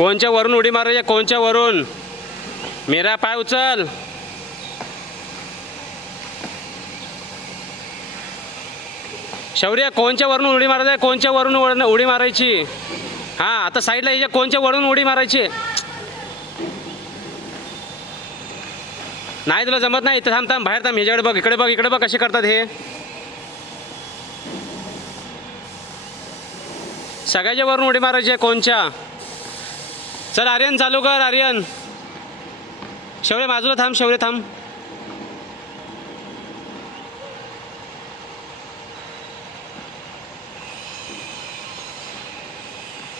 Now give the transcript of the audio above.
कोणच्या वरून उडी मारायची, कोणच्या वरून? मेरा पाय उचल. शौर्य कोणच्या वरून उडी मारायची, कोणच्या वरून उडी मारायची? हां आता साईडला याच्या कोणच्या वरून उडी मारायची? नाही तुला जमत नाही. इथं थांब थांब, बाहेर थांब. ह्याच्याकडे बघ, इकडे बघ, इकडे बघ कसे करतात हे. सगळ्याच्या वरून उडी मारायची आहे. कोणच्या? चल आर्यन चालू कर. आर्यन. शौर्य बाजूला थांब, शौर्य थांब.